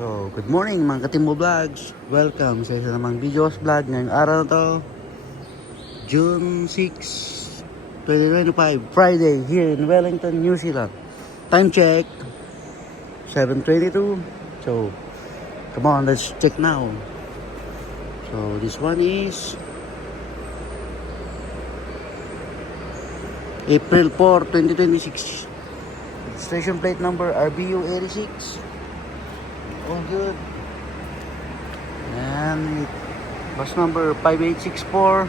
So, good morning mga Katimbo Vlogs. Welcome sa isa namang videos vlog ngayong araw na to, June 6, 2025, Friday here in Wellington, New Zealand. Time check 7:22. So, come on, let's check now. So, this one is April 4, 2026. Station plate number RBU 86. All good. And bus number 5864.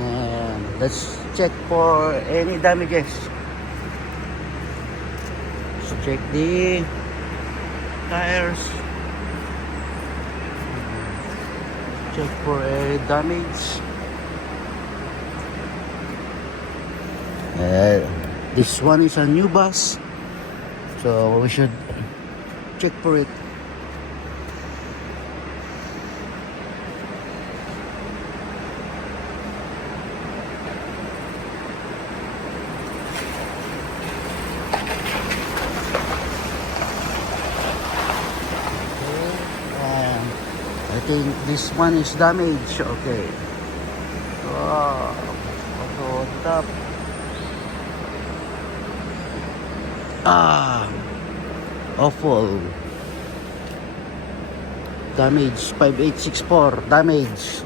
And let's check for any damages. Let's check the tires. Check for any damage. This one is a new bus, so we should check for it. I think this one is damaged. Okay. Also top. Awful. Damage 5864. Damage.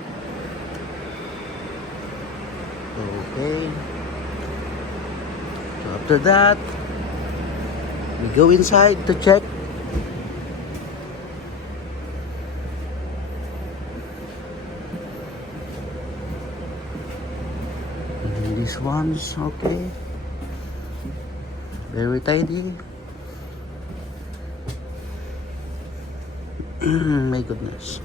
Okay. So after that, we go inside to check. And this one's okay. Very tidy. My goodness.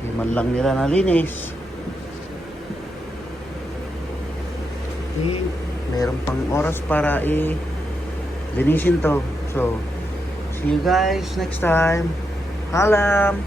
Hindi man lang nila nalinis. Okay. Meron pang oras para linisin to. So, see you guys next time. Paalam!